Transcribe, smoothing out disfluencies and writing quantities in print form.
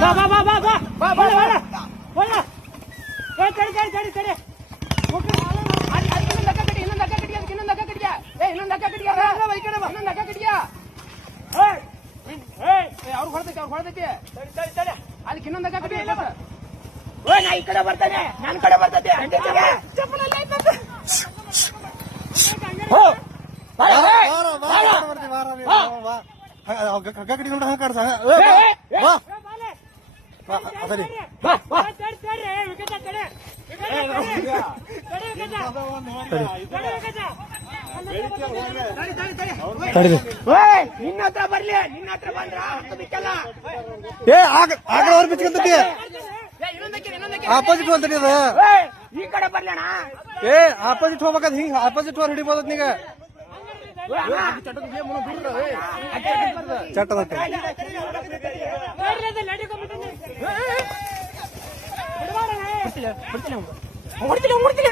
ಬಾ ಬಾ ಬಾ ಬಾ ಬಾ ಬಾ ಬಾ ಬಾ ಬಾ ಏ ಕಡಿ ಕಡಿ ಕಡಿ ಕಡಿ ಓಕೆ ಇನ್ನೊಂದು ಅಕ್ಕ ಕಡಿ ಇನ್ನೊಂದು ಅಕ್ಕ ಕಡಿ ಅದಕ್ಕೆ ಇನ್ನೊಂದು ಅಕ್ಕ ಕಡಿಯ ಏ ಇನ್ನೊಂದು ಅಕ್ಕ ಕಡಿಯ ಈ ಕಡೆ ಬಾ ಇನ್ನೊಂದು ಅಕ್ಕ ಕಡಿಯ ಏ ಅವ್ರು ಹೊಡೆದೈತಿ ಸರಿ ಸರಿ ಸರಿ ಅಲ್ಲಿ ಇನ್ನೊಂದು ಅಕ್ಕ ಕಡಿಯ ಓ ನಾ ಈ ಕಡೆ ಬರ್ತಾನೆ ನನ್ನ ಕಡೆ ಬರ್ತೈತೆ ಚಪ್ಪಲಲ್ಲಿ ಐತಂತೆ ಹೋ ನಿನ್ನ ಹತ್ರ ಬರ್ಲಿ ನಿನ್ನ ಹತ್ರ ಬಂದ್ರ ಬಿಕ್ಕಲ್ಲ ಅವ್ರು ಬಿಚ್ಕೊಂತತಿ ಆಪೋಸಿಟ್ ಅಂತಡಿ ಅದ ಈ ಕಡೆ ಬರ್ಲಣ ಆಪೋಸಿಟ್ ಹೋಗ್ಬೇಕದ್ ಹಿಂಗ ಆಪೋಸಿಟ್ ಹೊರ ಹಿಡಿಬೋದ ನೀಗ ಚಟ್ಟದ ಹೊಡ್ತಿಲ್ಲ